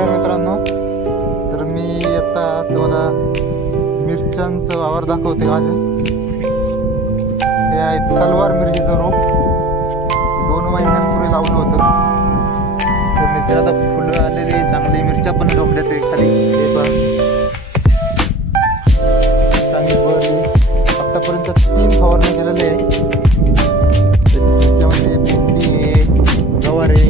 नमस्कार मित्रांनो. तर मी आता तुम्हाला मिरच्यांचं वावर दाखवते. माझे हे आहेत तलवार मिरचीचं रोप. 2 महिन्यांपूर्वी लावलं होतं. तर मिरच्या आता फुलं आलेली, चांगली मिरच्या पण डोंबल्या ते खाली. हे पण चांगली बरं. आतापर्यंत 3 फवारणी केलेले आहे. त्याच्यामध्ये भेंडी आहे, गवार आहे,